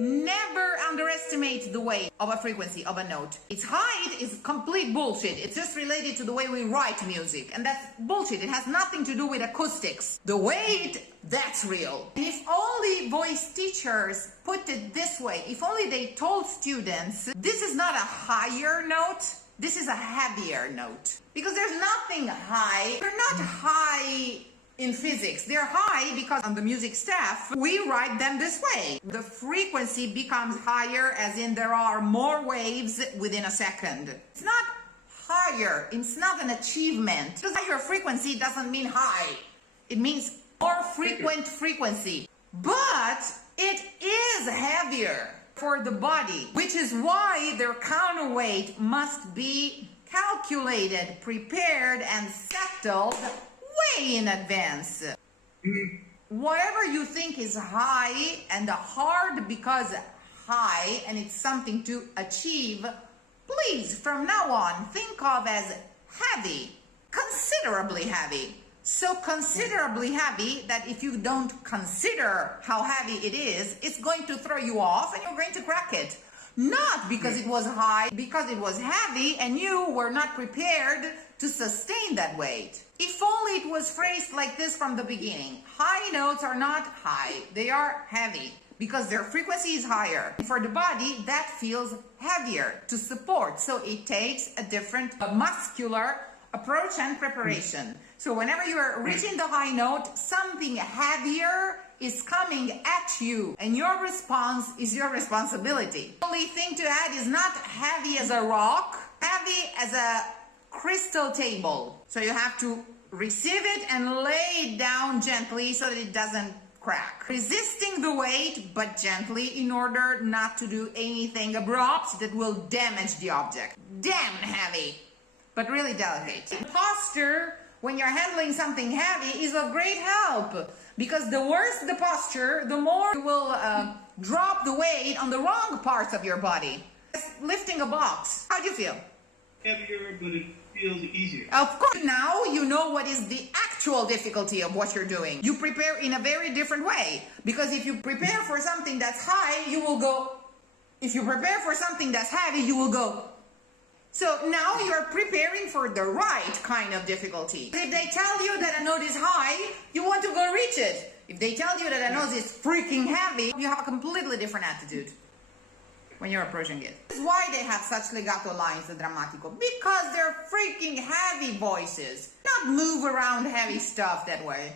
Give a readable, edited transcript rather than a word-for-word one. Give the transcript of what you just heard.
Never underestimate the weight of a frequency of a note. Its height is complete bullshit. It's just related to the way we write music. And that's bullshit. It has nothing to do with acoustics. The weight, that's real. And if only voice teachers put it this way, if only they told students, this is not a higher note, this is a heavier note. Because there's nothing high. They're not high in physics. They're high because on the music staff, we write them this way. The frequency becomes higher, as in there are more waves within a second. It's not higher. It's not an achievement. Because higher frequency doesn't mean high. It means more frequent frequency. But it is heavier for the body, which is why their counterweight must be calculated, prepared, and settled way in advance. Whatever you think is high and hard because high and it's something to achieve, please from now on think of as heavy, considerably heavy. So considerably heavy that if you don't consider how heavy it is, it's going to throw you off and you're going to crack it. Not because it was high, because it was heavy and you were not prepared to sustain that weight. If only it was phrased like this from the beginning. High notes are not high, they are heavy because their frequency is higher. For the body, that feels heavier to support. So it takes a different muscular approach and preparation. So whenever you are reaching the high note, something heavier is coming at you and your response is your responsibility. The only thing to add is not heavy as a rock, heavy as a crystal table. So you have to receive it and lay it down gently so that it doesn't crack. Resisting the weight, but gently, in order not to do anything abrupt that will damage the object. Damn heavy, but really delicate. Posture, when you're handling something heavy, is of great help, because the worse the posture, the more you will drop the weight on the wrong parts of your body. Lifting a box, how do you feel? Heavier, but it feels easier. Of course, now you know what is the actual difficulty of what you're doing. You prepare in a very different way, because if you prepare for something that's high, you will go. If you prepare for something that's heavy, you will go. So now you're preparing for the right kind of difficulty. If they tell you that a note is high, you want to go reach it. If they tell you that a note is freaking heavy, you have a completely different attitude when you're approaching it. This is why they have such legato lines, the drammatico, because they're freaking heavy voices. Not move around heavy stuff that way.